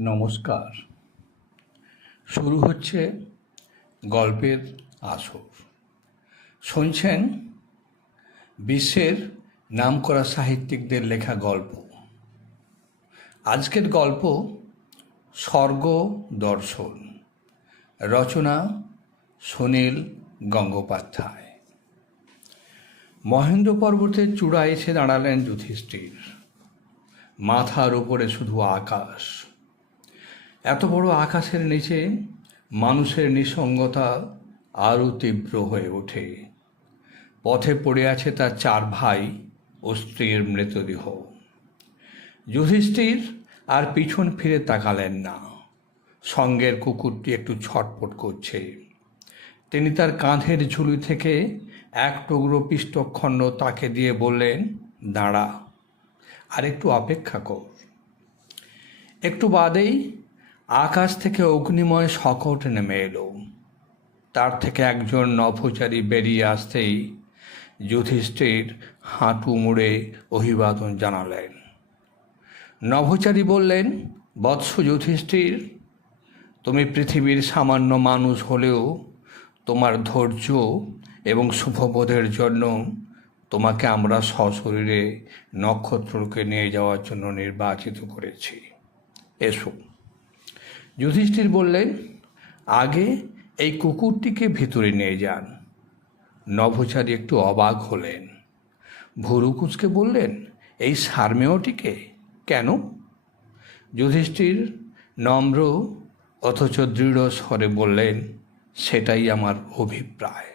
নমস্কার। শুরু হচ্ছে গল্পের আসর। শুনছেন বিশ্বের নামকরা সাহিত্যিকদের লেখা গল্প। আজকের গল্প স্বর্গ দর্শন। রচনা সুনীল গঙ্গোপাধ্যায়। মহেন্দ্র পর্বতের চূড়ায় এসে দাঁড়ালেন যুধিষ্ঠির। মাথার উপরে শুধু আকাশ। এত বড় আকাশের নিচে মানুষের নিঃসঙ্গতা আরও তীব্র হয়ে ওঠে। পথে পড়ে আছে তার চার ভাই ও স্ত্রীর মৃতদেহ। যুধিষ্ঠির আর পিছন ফিরে তাকালেন না। সঙ্গের কুকুরটি একটু ছটপট করছে। তিনি তার কাঁধের ঝুলি থেকে এক টুকরো পিষ্টখণ্ড তাকে দিয়ে বললেন, দাঁড়া আর একটু অপেক্ষা কর। একটু বাদেই আকাশ থেকে অগ্নিময় শকট নেমে এলো। তার থেকে একজন নভোচারী বেরিয়ে আসতেই যুধিষ্ঠির হাঁটু মুড়ে অভিবাদন জানালেন। নভোচারী বললেন, বৎস যুধিষ্ঠির, তুমি পৃথিবীর সামান্য মানুষ হলেও তোমার ধৈর্য এবং শুভবোধের জন্য তোমাকে আমরা সশরীরে নক্ষত্রকে নিয়ে যাওয়ার জন্য নির্বাচিত করেছি। এসো। যুধিষ্ঠির বললেন, আগে এই কুকুরটিকে ভিতরে নিয়ে যান। নভোচারী একটু অবাক হলেন। ভুরু কুচকে বললেন, এই সারমেয়টিকে? কেন? যুধিষ্ঠির নম্র অথচ দৃঢ় স্বরে বললেন, সেটাই আমার অভিপ্রায়।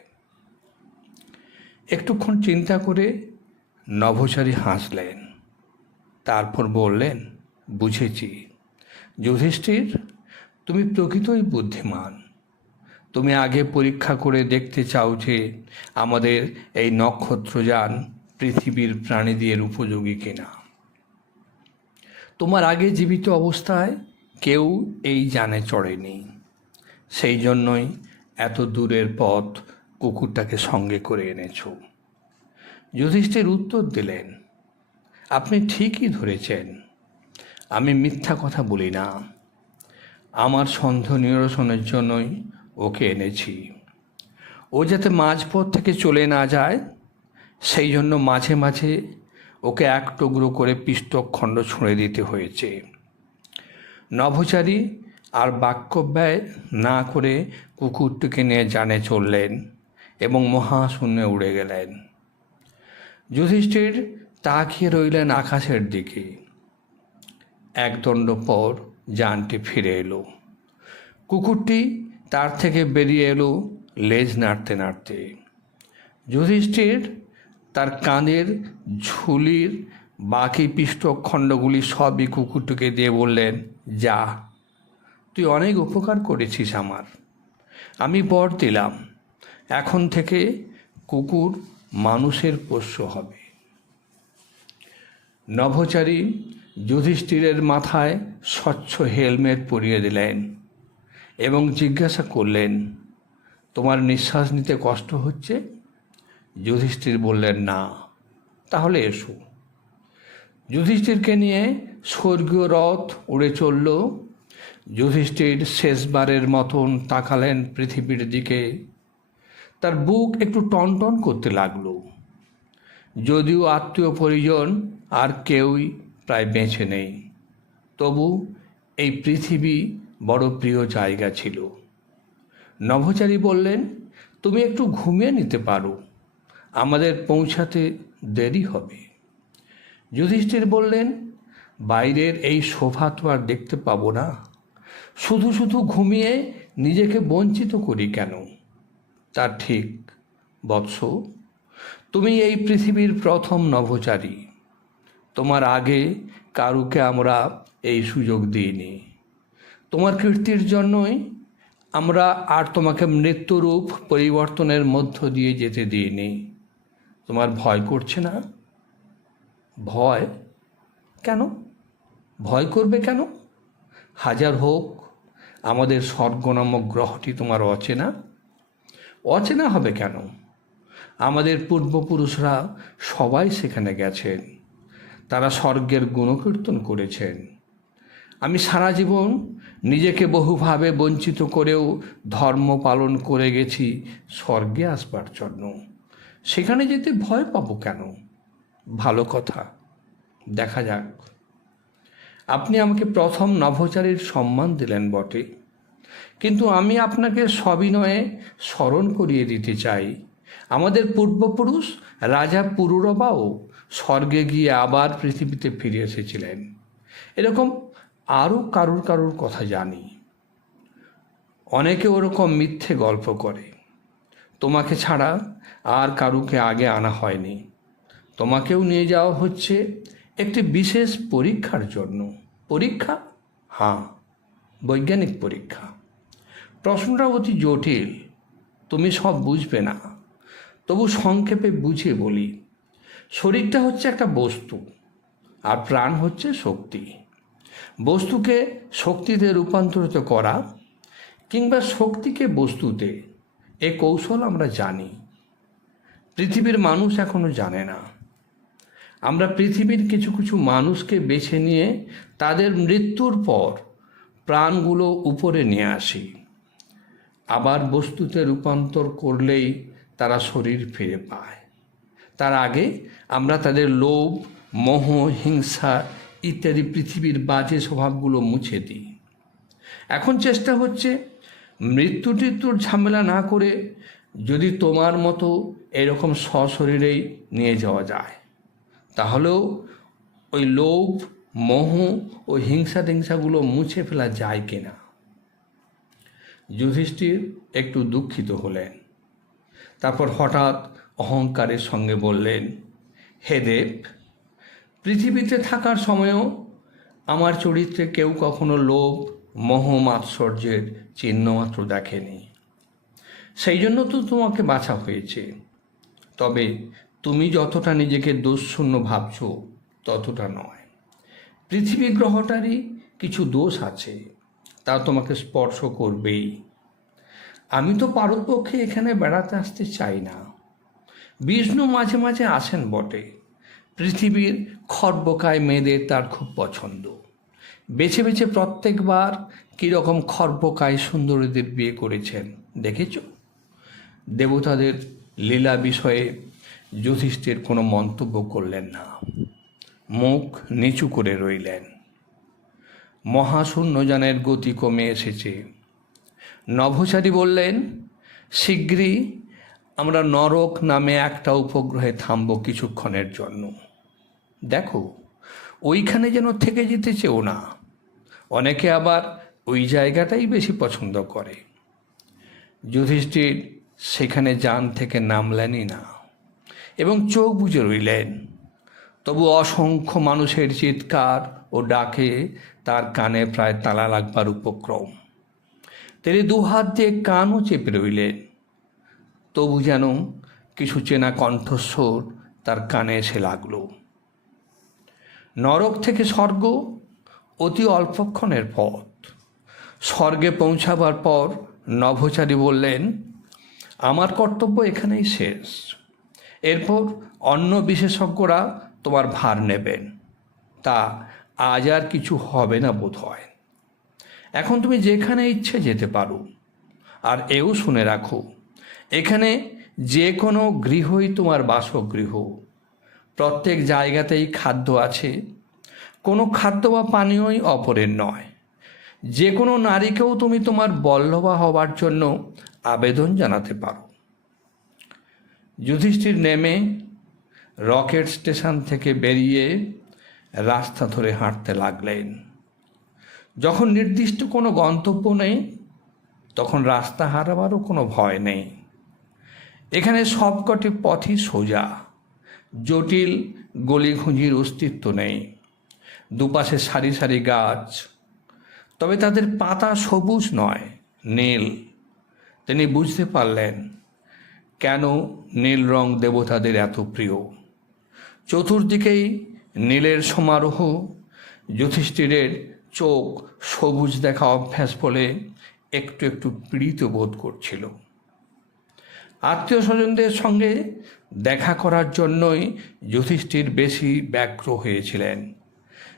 একটুক্ষণ চিন্তা করে নভোচারী হাসলেন। তারপর বললেন, বুঝেছি। যুধিষ্ঠির তুমি প্রকৃতই বুদ্ধিমান। তুমি আগে পরীক্ষা করে দেখতে চাও যে আমাদের এই নক্ষত্রযান পৃথিবীর প্রাণীদের উপযোগী কিনা। তোমার আগে জীবিত অবস্থায় কেউ এই যানে চড়েনি। সেই জন্যই এত দূরের পথ কুকুরটাকে সঙ্গে করে এনেছ। যুধিষ্ঠির উত্তর দিলেন, আপনি ঠিকই ধরেছেন। আমি মিথ্যা কথা বলি না। আমার সন্দেহ নিরসনের জন্যই ওকে এনেছি। ও যাতে মাঝপথ থেকে চলে না যায়, সেই জন্য মাঝে মাঝে ওকে এক টুকরো করে পিষ্টখণ্ড ছুঁড়ে দিতে হয়েছে। নভোচারী আর বাক্যব্যয় না করে কুকুরটিকে নিয়ে জানে চললেন এবং মহাশূন্যে উড়ে গেলেন। যুধিষ্ঠির তাকিয়ে রইলেন আকাশের দিকে। এক দণ্ড পর যানটি ফিরে এলো। কুকুরটি তার থেকে বেরিয়ে এলো লেজ নাড়তে নাড়তে। যুধিষ্ঠির তার কানের ঝুলির বাকি পিষ্টখণ্ডগুলি সবই কুকুরটিকে দিয়ে বললেন, যা, তুই অনেক উপকার করেছিস আমার। আমি বর দিলাম। এখন থেকে কুকুর মানুষের পোষ্য হবে। নভোচারী যুধিষ্ঠিরের মাথায় স্বচ্ছ হেলমেট পরিয়ে দিলেন এবং জিজ্ঞাসা করলেন, তোমার নিঃশ্বাস নিতে কষ্ট হচ্ছে? যুধিষ্ঠির বললেন, না, তাহলে এসো। যুধিষ্ঠিরকে নিয়ে স্বর্গীয় রথ উড়ে চলল। যুধিষ্ঠির শেষবারের মতন তাকালেন পৃথিবীর দিকে। তার বুক একটু টনটন করতে লাগল। যদিও আত্মীয় পরিজন আর কেউই প্রায় বেঁচে নেই। তবু এই পৃথিবী বড় প্রিয় জায়গা ছিল। নভোচারী বললেন, তুমি একটু ঘুমিয়ে নিতে পারো। আমাদের পৌঁছাতে দেরি হবে। যুধিষ্ঠির বললেন, বাইরের এই শোভা তো আর দেখতে পাবো না। শুধু শুধু ঘুমিয়ে নিজেকে বঞ্চিত করি কেন? তা ঠিক বৎস। তুমি এই পৃথিবীর প্রথম নভোচারী। তোমার আগে কারুকে আমরা এই সুযোগ দিইনি। তোমার কীর্তির জন্যই আমরা আর তোমাকে মৃত্যুরূপ পরিবর্তনের মধ্য দিয়ে যেতে দিইনি। তোমার ভয় করছে না? ভয়? কেন? ভয় করবে কেন? হাজার হোক, আমাদের স্বর্গ নামক গ্রহটি তোমার অচেনা। অচেনা হবে কেন? আমাদের পূর্বপুরুষরা সবাই সেখানে গেছেন। তারা স্বর্গের গুণকীর্তন করেছেন। আমি সারা জীবন নিজেকে বহুভাবে বঞ্চিত করেও ধর্ম পালন করে গেছি, স্বর্গে আসবার জন্য। সেখানে যেতে ভয় পাবো কেন? ভালো কথা। দেখা যাক। আপনি আমাকে প্রথম নভোচারীর সম্মান দিলেন বটে। কিন্তু আমি আপনাকে সবিনয়ে স্মরণ করিয়ে দিতে চাই। আমাদের পূর্বপুরুষ, রাজা পুরুরবাও স্বর্গে গিয়ে আবার পৃথিবীতে ফিরে এসেছিলেন। এরকম আরও কারুর কারুর কথা জানি। অনেকে ওরকম মিথ্যে গল্প করে। তোমাকে ছাড়া আর কারুকে আগে আনা হয়নি। তোমাকেও নিয়ে যাওয়া হচ্ছে একটি বিশেষ পরীক্ষার জন্য। পরীক্ষা? হ্যাঁ বৈজ্ঞানিক পরীক্ষা। প্রশ্নটা অতি জটিল। তুমি সব বুঝবে না। তবু সংক্ষেপে বুঝিয়ে বলি। শরীরটা হচ্ছে একটা বস্তু আর প্রাণ হচ্ছে শক্তি। বস্তুকে শক্তিতে রূপান্তরিত করা কিংবা শক্তিকে বস্তুতে, এ কৌশল আমরা জানি। পৃথিবীর মানুষ এখনও জানে না। আমরা পৃথিবীর কিছু কিছু মানুষকে বেছে নিয়ে তাদের মৃত্যুর পর প্রাণগুলো উপরে নিয়ে আসি। আবার বস্তুতে রূপান্তর করলেই তারা শরীর ফিরে পায়। তার আগে আমরা তাদের লোভ, মোহ, হিংসা ইত্যাদি পৃথিবীর বাজে স্বভাবগুলো মুছে দিই। এখন চেষ্টা হচ্ছে মৃত্যু টিত্যুর ঝামেলা না করে যদি তোমার মতো এরকম সশরীরেই নিয়ে যাওয়া যায়। তাহলেও ওই লোভ, মোহ ও হিংসা টিংসাগুলো মুছে ফেলা যায় কিনা? যুধিষ্ঠির একটু দুঃখিত হলেন। তারপর হঠাৎ অহংকারের সঙ্গে বললেন, হে দেব, পৃথিবীতে থাকার সময়ও আমার চরিত্রে কেউ কখনো লোভ, মোহ, মাৎসর্যের চিহ্নমাত্র দেখেনি। সেই জন্য তো তোমাকে বাছা হয়েছে। তবে তুমি যতটা নিজেকে দোষশূন্য ভাবছ, ততটা নয়। পৃথিবী গ্রহটারই কিছু দোষ আছে, তা তোমাকে স্পর্শ করবেই। আমি তো পারতপক্ষে এখানে বেড়াতে আসতে চাই না। বিষ্ণু মাঝে মাঝে আসেন বটে। পৃথিবীর খর্বকায় মেয়েদের তার খুব পছন্দ। বেছে বেছে প্রত্যেকবার কীরকম খর্বকায় সুন্দরীদের বিয়ে করেছেন, দেখেছ? দেবতাদের লীলা বিষয়ে যুধিষ্ঠির কোনো মন্তব্য করলেন না। মুখ নিচু করে রইলেন। মহাশূন্যযানের গতি কমে এসেছে। নভোচারী বললেন শীঘ্রই আমরা নরক নামে একটা উপগ্রহে থামব কিছুক্ষণের জন্য। দেখো, ওইখানে যেন থেকে যেতে চেও না। অনেকে আবার ওই জায়গাটাই বেশি পছন্দ করে। যুধিষ্ঠির সেখানে যান থেকে নামলেনই না এবং চোখ বুঝে রইলেন। তবু অসংখ্য মানুষের চিৎকার ও ডাকে তার কানে প্রায় তালা লাগবার উপক্রম। তিনি দুহাত দিয়ে কানও চেপে রইলেন। তবু যেন কিছু চেনা কণ্ঠস্বর তার কানে এসে লাগল। নরক থেকে স্বর্গ অতি অল্পক্ষণের পথ। স্বর্গে পৌঁছাবার পর নভোচারী বললেন, আমার কর্তব্য এখানেই শেষ। এরপর অন্য বিশেষজ্ঞরা তোমার ভার নেবেন। তা আজ আর কিছু হবে না বোধ হয় এখন তুমি যেখানে ইচ্ছে যেতে পারো। আর এও শুনে রাখো এখানে যে কোনো গৃহই তোমার বাসগৃহ। প্রত্যেক জায়গাতেই খাদ্য আছে। কোনো খাদ্য বা পানীয়ই অপরের নয়। যে কোনো নারীকেও তুমি তোমার বল্লভা হবার জন্য আবেদন জানাতে পারো। যুধিষ্ঠির নেমে রকেট স্টেশন থেকে বেরিয়ে রাস্তা ধরে হাঁটতে লাগলেন। যখন নির্দিষ্ট কোনো গন্তব্য নেই, তখন রাস্তা হারাবারও কোনো ভয় নেই। এখানে সবকটি পথই সোজা। জটিল গলিঘুঁজির অস্তিত্ব নেই। দুপাশে সারি সারি গাছ। তবে তাদের পাতা সবুজ নয়, নীল। তিনি বুঝতে পারলেন কেন নীল রং দেবতাদের এত প্রিয়। চতুর্দিকেই নীলের সমারোহ, যুধিষ্ঠিরের চোখ সবুজ দেখা অভ্যাস বলে একটু একটু পীড়িত বোধ করছিল। আত্মীয় স্বজনদের সঙ্গে দেখা করার জন্যই যুধিষ্ঠির বেশি ব্যগ্র হয়েছিলেন।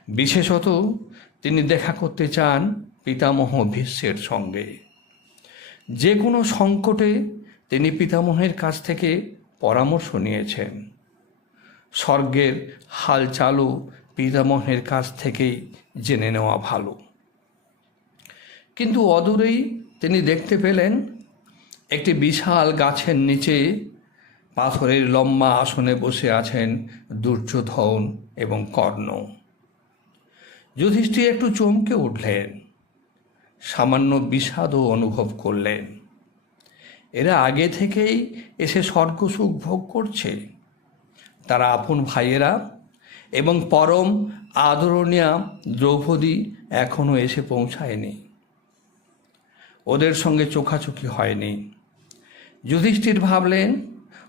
বিশেষত তিনি দেখা করতে চান পিতামহ ভীষ্মের সঙ্গে। যে কোনো সংকটে তিনি পিতামহের কাছ থেকে পরামর্শ নিয়েছেন। স্বর্গের হালচালও পিতামহের কাছ থেকেই জেনে নেওয়া ভালো। কিন্তু অদূরেই তিনি দেখতে পেলেন একটি বিশাল গাছের নিচে পাথরের লম্বা আসনে বসে আছেন দুর্যোধন এবং কর্ণ। যুধিষ্ঠির একটু চমকে উঠলেন, সামান্য বিষাদও অনুভব করলেন। এরা আগে থেকেই এসে স্বর্গসুখ ভোগ করছে। তারা আপন ভাইয়েরা এবং পরম আদরণীয়া দ্রৌপদী এখনও এসে পৌঁছায়নি। ওদের সঙ্গে চোখাচোখি হয়নি। যুধিষ্ঠির ভাবলেন,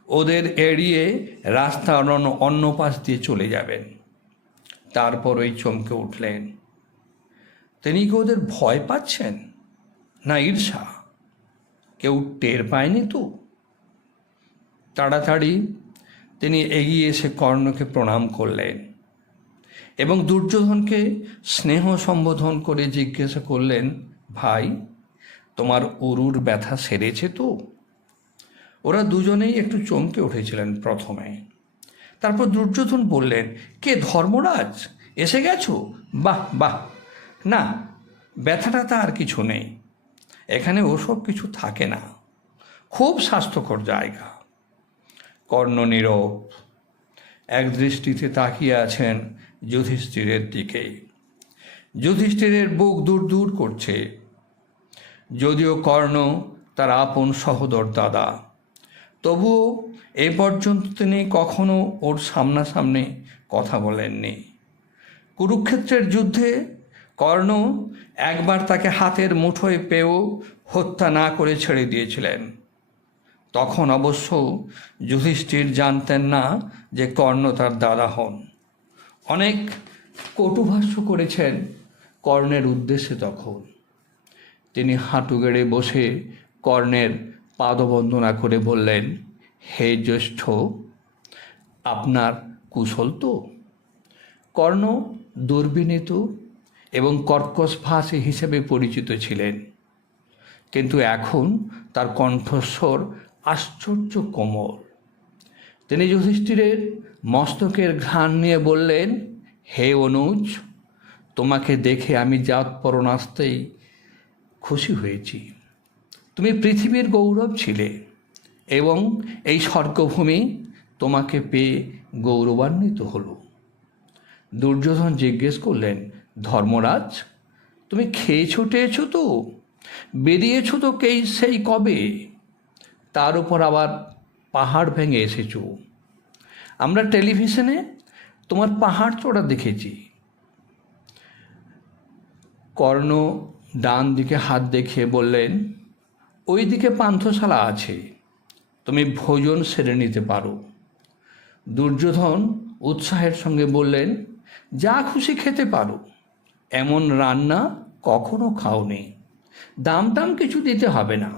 ওদের এড়িয়ে রাস্তা অন্য অন্য পাশ দিয়ে চলে যাবেন। তারপর ওই চমকে উঠলেন। তিনি কি ওদের ভয় পাচ্ছেন? না ঈর্ষা? কেউ টের পায়নি তো? তাড়াতাড়ি তিনি এগিয়ে এসে কর্ণকে প্রণাম করলেন এবং দুর্যোধনকে স্নেহ সম্বোধন করে জিজ্ঞাসা করলেন, ভাই, তোমার উরুর ব্যথা সেরেছে তো? ওরা দুজনেই একটু চমকে উঠেছিলেন প্রথমে। তারপর দুর্যোধন বললেন, কে ধর্মরাজ? এসে গেছো? বাহ বাহ। না, ব্যথাটা তা আর কিছু নেই। এখানে ওসব কিছু থাকে না। খুব স্বাস্থ্যকর জায়গা। কর্ণ নীরব, এক দৃষ্টিতে তাকিয়ে আছেন যুধিষ্ঠিরের দিকে। যুধিষ্ঠিরের বুক দূর দূর করছে। যদিও কর্ণ তার আপন সহোদর দাদা তবুও এ পর্যন্ত তিনি কখনো ওর সামনাসামনি কথা বলেননি। কুরুক্ষেত্রের যুদ্ধে কর্ণ একবার তাকে হাতের মুঠোয় পেয়েও হত্যা না করে ছেড়ে দিয়েছিলেন। তখন অবশ্য যুধিষ্ঠির জানতেন না যে কর্ণ তার দাদা হন। অনেক কটুভাষ্য করেছেন কর্ণের উদ্দেশ্যে তখন। তিনি হাঁটু গেড়ে বসে কর্ণের পাদবন্দনা করে বললেন, হে জ্যেষ্ঠ, আপনার কুশল তো? কর্ণ দুর্বিনীত এবং কর্কশ ভাষী হিসেবে পরিচিত ছিলেন। কিন্তু এখন তার কণ্ঠস্বর আশ্চর্য কোমল। তিনি যুধিষ্ঠিরের মস্তকের ঘ্রাণ নিয়ে বললেন, হে অনুজ, তোমাকে দেখে আমি জাত পরণাস্তেই খুশি হয়েছি। তুমি পৃথিবীর গৌরব ছিলে এবং এই স্বর্গভূমি তোমাকে পেয়ে গৌরবান্বিত হলো। দুর্যোধন জিজ্ঞেস করলেন, ধর্মরাজ, তুমি খেয়েছো, টেয়েছো তো? বেরিয়েছো তো কেই, সেই কবে? তার উপর আবার পাহাড় ভেঙে এসেছ। আমরা টেলিভিশনে তোমার পাহাড় চড়া দেখেছি। কর্ণ ডান দিকে হাত দেখিয়ে বললেন ওই দিকে পান্থশালা আছে। তুমি ভোজন সেরে নিতে পারো। দুর্যোধন উৎসাহের সঙ্গে বললেন, যা খুশি খেতে পারো। এমন রান্না কখনো খাওনি। দাম টাম কিছু দিতে হবে না।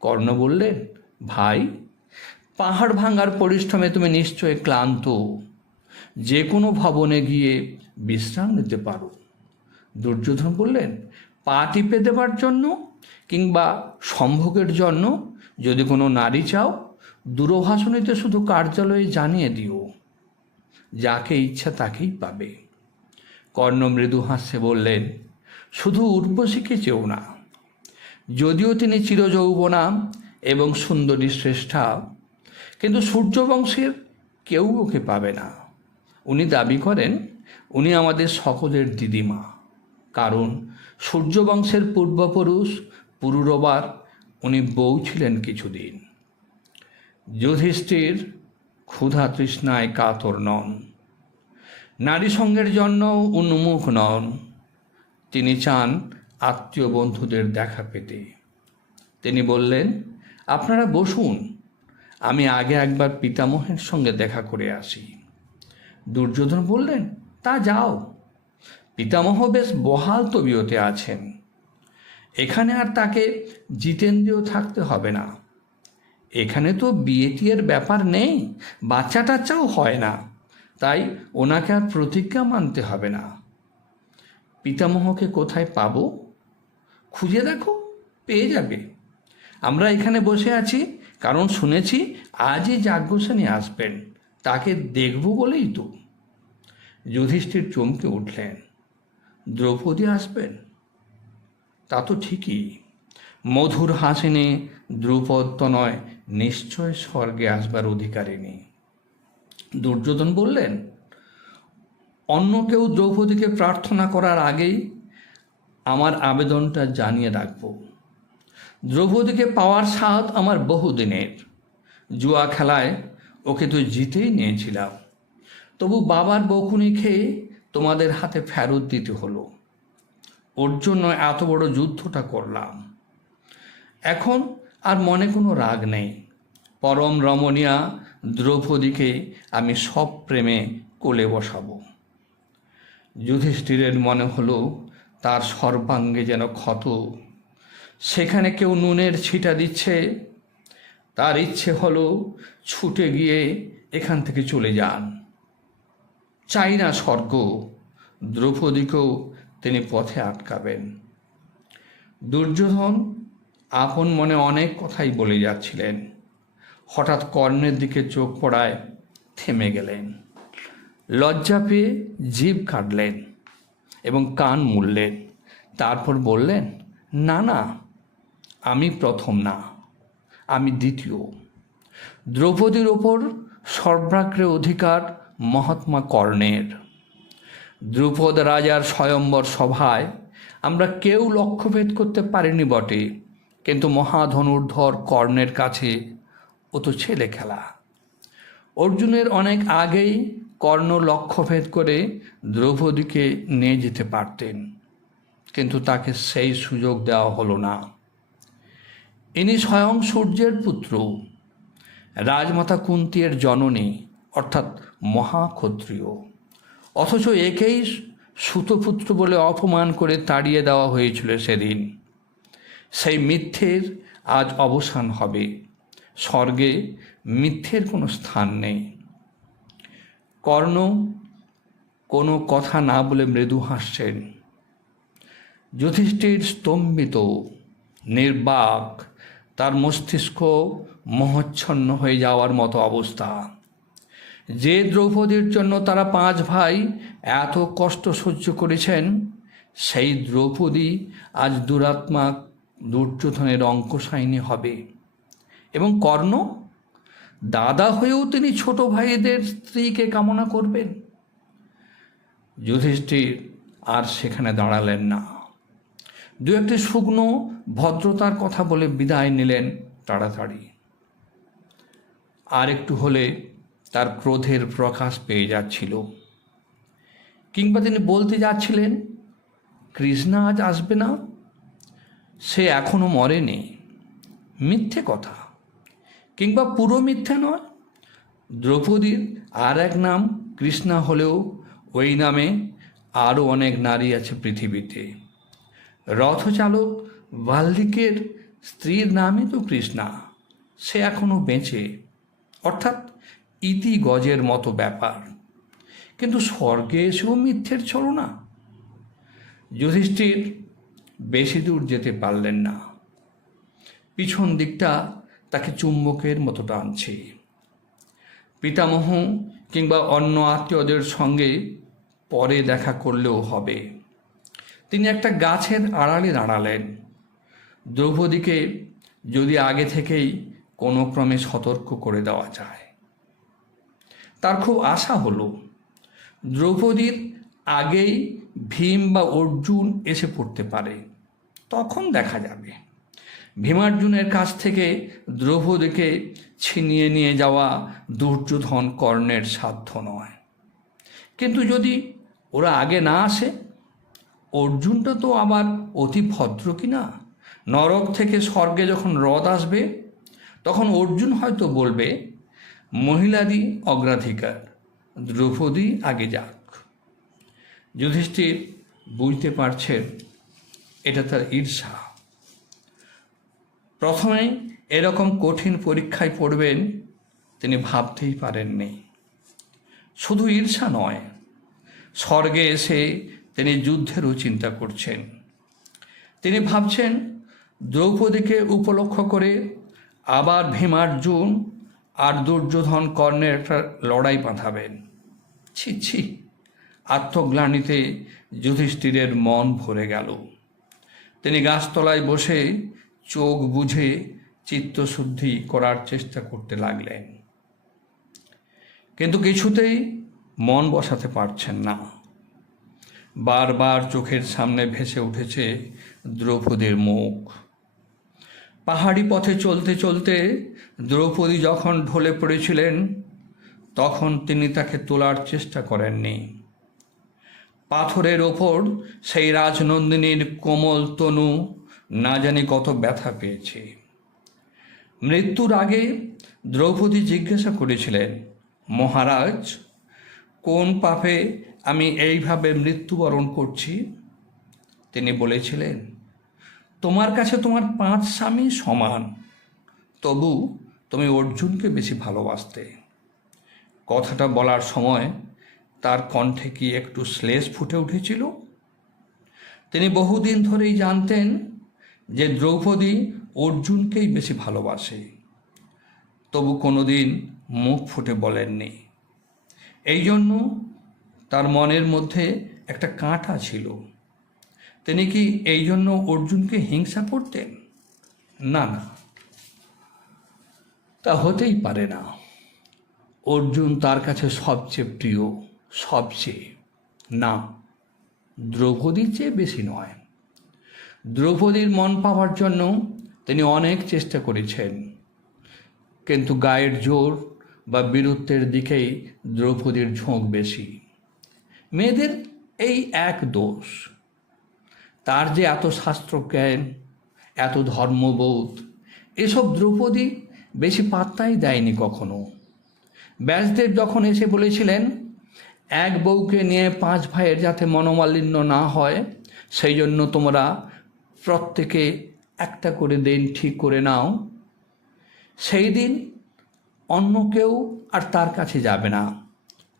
কর্ণ বললেন, ভাই, পাহাড় ভাঙার পরিশ্রমে তুমি নিশ্চয় ক্লান্ত। যে কোনো ভবনে গিয়ে বিশ্রাম নিতে পারো। দুর্যোধন বললেন পা টিপে দেবার জন্য কিংবা সম্ভোগের জন্য যদি কোনো নারী চাও, দূরভাষণীতে শুধু কার্যালয়ে জানিয়ে দিও। যাকে ইচ্ছা তাকেই পাবে। কর্ণ মৃদু হাস্যে বললেন, শুধু উর্বশীকে চেও না। যদিও তিনি চিরযৌবনা এবং সুন্দরী শ্রেষ্ঠা, কিন্তু সূর্যবংশের কেউ ওকে পাবে না। উনি দাবি করেন, উনি আমাদের সকলের দিদিমা। কারণ সূর্যবংশের পূর্বপুরুষ পুরুরবার, উনি বউ ছিলেন কিছুদিন। যুধিষ্ঠির ক্ষুধা তৃষ্ণায় কাতর নন। নারী সঙ্গের জন্য উন্মুখ নন। তিনি চান আত্মীয় বন্ধুদের দেখা পেতে। তিনি বললেন, আপনারা বসুন, আমি আগে একবার পিতামহের সঙ্গে দেখা করে আসি। দুর্যোধন বললেন, তা যাও। পিতামহ বেশ বহাল তবিয়তে আছেন। এখানে আর তাকে জিতেন্দ্রীয় থাকতে হবে না। এখানে তো বিয়ে টিয়ের ব্যাপার নেই বাচ্চা টাচ্চাও হয় না, তাই ওনাকে আর প্রতিজ্ঞা মানতে হবে না। পিতামহকে কোথায় পাবো? খুঁজে দেখো, পেয়ে যাবে। আমরা এখানে বসে আছি, কারণ শুনেছি আজই যাজ্ঞসেনী আসবেন, তাকে দেখব বলেই তো। যুধিষ্ঠির চমকে উঠলেন। দ্রৌপদী আসবেন? তা তো ঠিকই। মধুর হাসিনে দ্রুপদ তো নয়, নিশ্চয় স্বর্গে আসবার অধিকারিণী। দুর্যোধন বললেন, অন্য কেউ দ্রৌপদীকে প্রার্থনা করার আগেই আমার আবেদনটা জানিয়ে রাখব। দ্রৌপদীকে পাওয়ার স্বাদ আমার বহুদিনের। জুয়া খেলায় ওকে তো জিতেই নিয়েছিলাম। তবু বাবার বকুনি খেয়ে তোমাদের হাতে ফেরত দিতে হলো। ওর জন্য এত বড় যুদ্ধটা করলাম। এখন আর মনে কোনো রাগ নেই। পরম রমণীয়া দ্রৌপদীকে আমি সব প্রেমে কোলে বসাবো। যুধিষ্ঠিরের মনে হলো তার সর্বাঙ্গে যেন ক্ষত। সেখানে কেউ নুনের ছিটা দিচ্ছে। তার ইচ্ছে হলো ছুটে গিয়ে এখান থেকে চলে যান। চাই না স্বর্গ, দ্রৌপদীকেও তিনি পথে আটকাবেন। দুর্যোধন আপন মনে অনেক কথাই বলে যাচ্ছিলেন। হঠাৎ কর্ণের দিকে চোখ পড়ায় থেমে গেলেন। লজ্জা পেয়ে জিভ কাটলেন এবং কান মুড়লেন। তারপর বললেন, না না, আমি প্রথম না, আমি দ্বিতীয়। দ্রৌপদীর ওপর সর্বাগ্রে অধিকার মহাত্মা কর্ণের। দ্রুপদ রাজার স্বয়ম্বর সভায় আমরা কেউ লক্ষ্যভেদ করতে পারিনি বটে, কিন্তু মহাধনুর্ধর কর্ণের কাছে ও তো ছেলে খেলা। অর্জুনের অনেক আগেই কর্ণ লক্ষ্যভেদ করে দ্রৌপদীকে নিয়ে যেতে পারতেন, কিন্তু তাকে সেই সুযোগ দেওয়া হলো না। ইনি স্বয়ং সূর্যের পুত্র, রাজমাতা কুন্তির জননী অর্থাৎ মহাক্ষত্রিয়। অথচ একেই সুতপুত্র বলে অপমান করে তাড়িয়ে দেওয়া হয়েছিল সেদিন। সেই মিথ্যের আজ অবসান হবে। স্বর্গে মিথ্যের কোনো স্থান নেই। কর্ণ কোনো কথা না বলে মৃদু হাসছেন। যুধিষ্ঠির স্তম্ভিত, নির্বাক, তার মস্তিষ্ক মোহচ্ছন্ন হয়ে যাওয়ার মতো অবস্থা। যে দ্রৌপদীর জন্য তারা পাঁচ ভাই এত কষ্ট সহ্য করেছেন, সেই দ্রৌপদী আজ দুরাত্মা দুর্যোধনের অঙ্কশাইনী হবে। এবং কর্ণ, দাদা হয়েও তিনি ছোট ভাইদের স্ত্রীকে কামনা করবেন। যুধিষ্ঠির আর সেখানে দাঁড়ালেন না। দু একটি শুকনো ভদ্রতার কথা বলে বিদায় নিলেন তাড়াতাড়ি। আর একটু হলে তার ক্রোধের প্রকাশ পেয়ে যাচ্ছিল। কিংবা তিনি বলতে যাচ্ছিলেন, কৃষ্ণা আজ আসবে না? সে এখনও মরেনি। মিথ্যে কথা। কিংবা পুরো মিথ্যে নয়? দ্রৌপদীর আর এক নাম কৃষ্ণা হলেও ওই নামে আরও অনেক নারী আছে পৃথিবীতে। রথচালক বাল্লিকের স্ত্রীর নামই তো কৃষ্ণা। সে এখনও বেঁচে। অর্থাৎ ইতি গজের মতো ব্যাপার। কিন্তু স্বর্গে এসেও মিথ্যের ছলনা। যুধিষ্ঠির বেশি দূর যেতে পারলেন না। পিছন দিকটা তাকে চুম্বকের মতো টানছে। পিতামহ কিংবা অন্য আত্মীয়দের সঙ্গে পরে দেখা করলেও হবে। তিনি একটা গাছের আড়ালে দাঁড়ালেন। দ্রৌপদীকে যদি আগে থেকেই কোনো ক্রমে সতর্ক করে দেওয়া যায়। তার খুব আশা হলো। দ্রৌপদীর আগেই ভীম বা অর্জুন এসে পড়তে পারে। তখন দেখা যাবে। ভীমার্জুনের কাছ থেকে দ্রৌপদীকে ছিনিয়ে নিয়ে যাওয়া দুর্যোধন কর্ণের সাধ্য নয়। কিন্তু যদি ওরা আগে না আসে, অর্জুনটা তো আবার অতি ভদ্র কি না নরক থেকে স্বর্গে যখন রথ আসবে, তখন অর্জুন হয়তো বলবে মহিলারই অগ্রাধিকার, দ্রৌপদী আগে যাক। যুধিষ্ঠির বুঝতে পারছেন এটা তার ঈর্ষা। প্রথমেই এরকম কঠিন পরীক্ষায় পড়বেন তিনি ভাবতেই পারেননি। শুধু ঈর্ষা নয়, স্বর্গে এসে তিনি যুদ্ধেরও চিন্তা করছেন। তিনি ভাবছেন, দ্রৌপদীকে উপলক্ষ করে আবার ভীমার্জুন আর দুর্যোধন কর্ণের একটা লড়াই বাঁধাবেন ছি ছি। আত্মগ্লানিতে যুধিষ্ঠিরের মন ভরে গেল। তিনি গাছতলায় বসে চোখ বুঝে চিত্তশুদ্ধি করার চেষ্টা করতে লাগলেন। কিন্তু কিছুতেই মন বসাতে পারছেন না। বারবার চোখের সামনে ভেসে উঠেছে দ্রৌপদীর মুখ। পাহাড়ি পথে চলতে চলতে দ্রৌপদী যখন ঢলে পড়েছিলেন, তখন তিনি তাকে তোলার চেষ্টা করেননি। পাথরের ওপর সেই রাজনন্দিনীর কোমল তনু না জানি কত ব্যথা পেয়েছে। মৃত্যুর আগে দ্রৌপদী জিজ্ঞাসা করেছিলেন, মহারাজ, কোন পাপে আমি এইভাবে মৃত্যুবরণ করছি? তিনি বলেছিলেন তোমার কাছে তোমার পাঁচ স্বামী সমান। তবু তুমি অর্জুনকে বেশি ভালোবাসতে। কথাটা বলার সময় তার কণ্ঠে কি একটু শ্লেষ ফুটে উঠেছিল? তিনি বহুদিন ধরেই জানতেন যে দ্রৌপদী অর্জুনকেই বেশি ভালোবাসে। তবু কোনোদিন মুখ ফুটে বলেননি। এই জন্য তার মনের মধ্যে একটা কাঁটা ছিল। তিনি কি এই জন্য অর্জুনকে হিংসা করতেন? না না। তা হতেই পারে না। অর্জুন তার কাছে সবচেয়ে প্রিয়, সবচেয়ে না, দ্রৌপদীর চেয়ে বেশি নয়। দ্রৌপদীর মন পাওয়ার জন্য তিনি অনেক চেষ্টা করেছেন। কিন্তু গায়ের জোর বা বীরত্বের দিকেই দ্রৌপদীর ঝোঁক বেশি। মেয়েদের এই এক দোষ। তার যে এত শাস্ত্রজ্ঞান, এত ধর্মবোধ, এসব দ্রৌপদী বেশি পাত্তাই দেয়নি কখনো। ব্যাসদেব যখন এসে বলেছিলেন, এক বউকে নিয়ে পাঁচ ভাইয়ের যাতে মনোমালিন্য না হয়, সেই জন্য তোমরা প্রত্যেকে একটা করে দিন ঠিক করে নাও। সেই দিন অন্য কেউ আর তার কাছে যাবে না।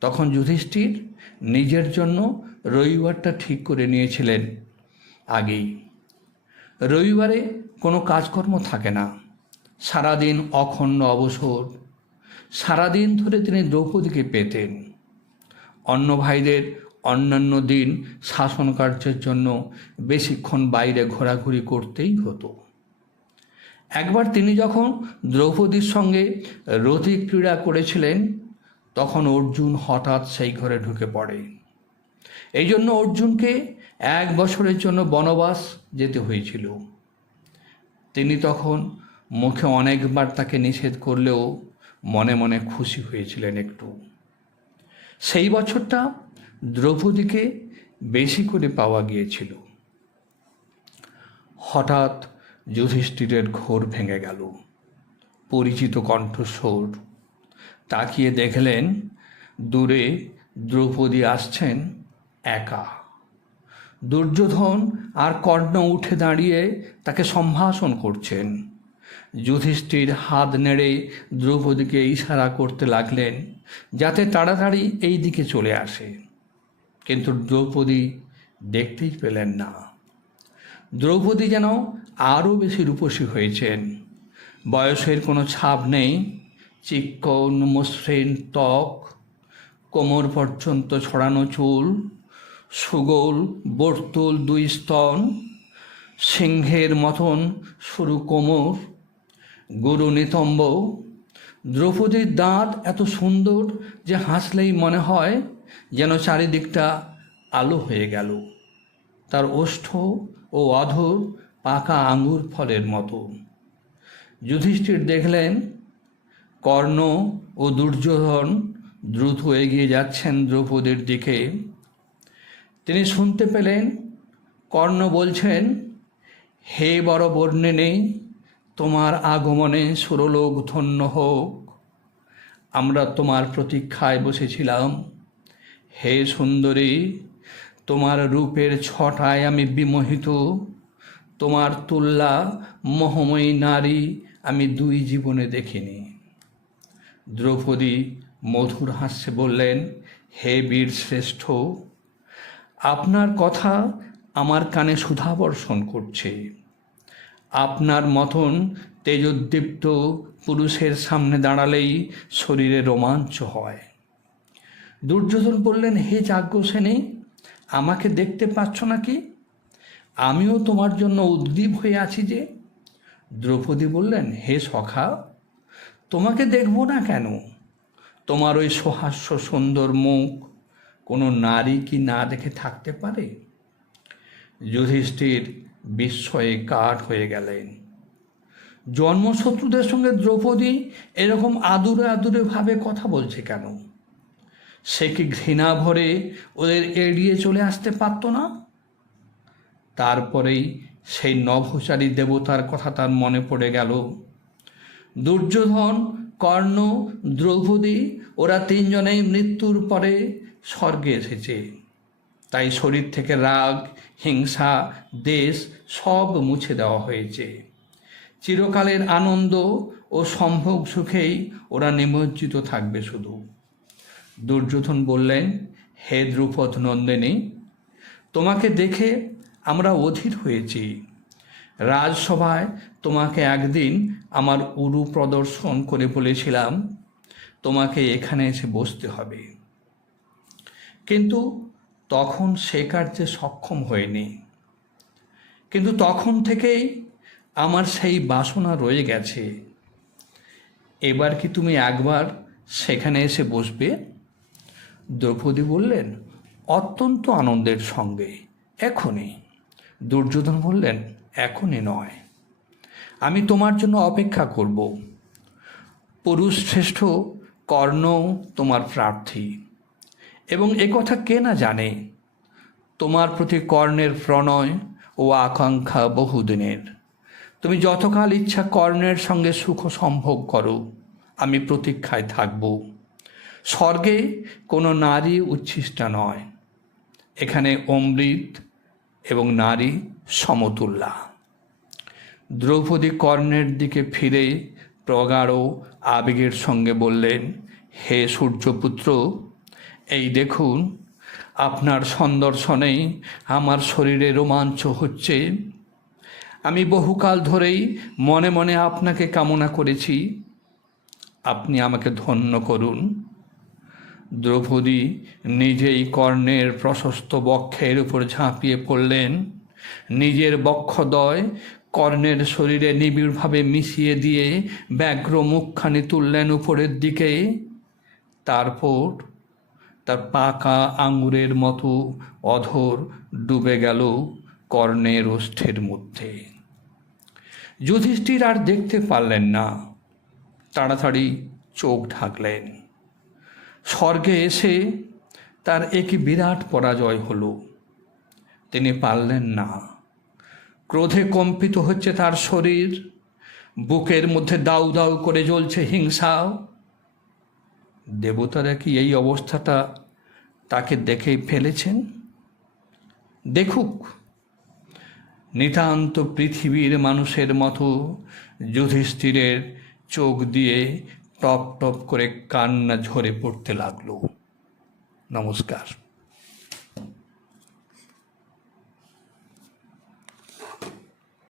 তখন যুধিষ্ঠির নিজের জন্য রবিবারটা ঠিক করে নিয়েছিলেন। আগেই। রবিবারে কোনো কাজকর্ম থাকে না। সারাদিন অখণ্ড অবসর। সারাদিন ধরে তিনি দ্রৌপদীকে পেতেন। অন্য ভাইদের অন্যান্য দিন শাসন কার্যের জন্য বেশিক্ষণ বাইরে ঘোরাঘুরি করতেই হতো। একবার তিনি যখন দ্রৌপদীর সঙ্গে রথি ক্রীড়া করেছিলেন, তখন অর্জুন হঠাৎ সেই ঘরে ঢুকে পড়ে। এই জন্য অর্জুনকে এক বছরের জন্য বনবাস যেতে হয়েছিল। তিনি তখন মুখে অনেকবার তাকে নিষেধ করলেও মনে মনে খুশি হয়েছিলেন একটু। সেই বছরটা দ্রৌপদীকে বেশি করে পাওয়া গিয়েছিল। হঠাৎ যুধিষ্ঠিরের ঘোর ভেঙে গেল। পরিচিত কণ্ঠস্বর তাকিয়ে দেখলেন, দূরে দ্রৌপদী আসছেন একা। দুর্যোধন আর কর্ণ উঠে দাঁড়িয়ে তাকে সম্ভাষণ করছেন। যুধিষ্ঠির হাত নেড়ে দ্রৌপদীকে ইশারা করতে লাগলেন, যাতে তাড়াতাড়ি এই দিকে চলে আসে। কিন্তু দ্রৌপদী দেখতেই পেলেন না। দ্রৌপদী যেন আরও বেশি রূপসী হয়েছেন। বয়সের কোনো ছাপ নেই, চিক্কন, মসৃণ ত্বক, কোমর পর্যন্ত ছড়ানো চুল সুগোল, বর্তুল, দুই স্তন, সিংহের মতন সরু কোমর, গুরু নিতম্ব। দ্রৌপদীর দাঁত এত সুন্দর যে হাসলেই মনে হয় যেন চারিদিকটা আলো হয়ে গেল। তার ওষ্ঠ ও অধর পাকা আঙুর ফলের মতো। যুধিষ্ঠির দেখলেন, কর্ণ ও দুর্যোধন দ্রুত এগিয়ে যাচ্ছেন দ্রৌপদীর দিকে। তিনি শুনতে পেলেন, কর্ণ বলছেন, হে বড় বর্ণিনী, তোমার আগমনে সুরলোক ধন্য হোক। আমরা তোমার প্রতীক্ষায় বসেছিলাম। হে সুন্দরী, তোমার রূপের ছটায় আমি বিমোহিত। তোমার তুল্লা মহময়ী নারী আমি দুই জীবনে দেখিনি। দ্রৌপদী মধুর হাস্যে বললেন, হে বীর শ্রেষ্ঠ আপনার কথা আমার কানে সুধাবর্ষণ করছে। আপনার মতন তেজোদ্দীপ্ত পুরুষের সামনে দাঁড়ালেই শরীরে রোমাঞ্চ হয়। দুর্যোধন বললেন, হে যাজ্ঞসেনী আমাকে দেখতে পাচ্ছ নাকি? আমিও তোমার জন্য উদ্দীপ হয়ে আছি যে। দ্রৌপদী বললেন, হে সখা, তোমাকে দেখব না কেন? তোমার ওই সহাস্য সুন্দর মুখ কোনো নারী কি না দেখে থাকতে পারে? যুধিষ্ঠির বিস্ময়ে কাঠ হয়ে গেলেন। জন্মশত্রুদের সঙ্গে দ্রৌপদী এরকম আদুরে আদুরে ভাবে কথা বলছে কেন? সে কি ঘৃণা ভরে ওদের এড়িয়ে চলে আসতে পারত না? তারপরেই সেই নভোচারী দেবতার কথা তার মনে পড়ে গেল। দুর্যোধন, কর্ণ, দ্রৌপদী, ওরা তিনজনেই মৃত্যুর পরে স্বর্গে এসেছে। তাই শরীর থেকে রাগ, হিংসা, দেশ সব মুছে দেওয়া হয়েছে। চিরকালের আনন্দ ও সম্ভোগ সুখেই ওরা নিমজ্জিত থাকবে শুধু। দুর্যোধন বললেন, হে দ্রুপদ নন্দিনী, তোমাকে দেখে আমরা অধীর হয়েছি। রাজসভায় তোমাকে একদিন আমার উরু প্রদর্শন করে বলেছিলাম, তোমাকে এখানে এসে বসতে হবে। কিন্তু তখন সে কার্যে সক্ষম হয়নি। কিন্তু তখন থেকেই আমার সেই বাসনা রয়ে গেছে। এবার কি তুমি একবার সেখানে এসে বসবে? দ্রৌপদী বললেন, অত্যন্ত আনন্দের সঙ্গে, এখনই। দুর্যোধন বললেন, এখনই নয়। আমি তোমার জন্য অপেক্ষা করব। পুরুষ শ্রেষ্ঠ কর্ণ তোমার প্রার্থী। এবং একথা কে না জানে? তোমার প্রতি কর্ণের প্রণয় ও আকাঙ্ক্ষা বহুদিনের। তুমি যতকাল ইচ্ছা কর্ণের সঙ্গে সুখ সম্ভোগ করো, আমি প্রতীক্ষায় থাকব। স্বর্গে কোনো নারী উচ্ছিষ্টা নয়। এখানে অমৃত এবং নারী সমতুল্যা। দ্রৌপদী কর্ণের দিকে ফিরে প্রগাঢ় আবেগের সঙ্গে বললেন, হে সূর্যপুত্র এই দেখুন, আপনার সন্দর্শনেই আমার শরীরে রোমাঞ্চ হচ্ছে। আমি বহুকাল ধরেই মনে মনে আপনাকে কামনা করেছি। আপনি আমাকে ধন্য করুন। দ্রৌপদী নিজেই কর্ণের প্রশস্ত বক্ষের উপর ঝাঁপিয়ে পড়লেন। নিজের বক্ষদয় কর্ণের শরীরে নিবিড়ভাবে মিশিয়ে দিয়ে ব্যগ্র মুখখানি তুললেন উপরের দিকে। তারপর তার পাকা আঙ্গুরের মতো অধর ডুবে গেল কর্ণের ওষ্ঠের মধ্যে। যুধিষ্ঠির আর দেখতে পারলেন না। তাড়াতাড়ি চোখ ঢাকলেন। স্বর্গে এসে তার একই বিরাট পরাজয় হলো। তিনি পারলেন না। ক্রোধে কম্পিত হচ্ছে তার শরীর। বুকের মধ্যে দাউ দাউ করে জ্বলছে হিংসাও। দেবতারা কি এই অবস্থাটা তাকে দেখেই ফেলেছেন? দেখুক। নিতান্ত পৃথিবীর মানুষের মতো যুধিষ্ঠিরের চোখ দিয়ে টপ টপ করে কান্না ঝরে পড়তে লাগল। নমস্কার।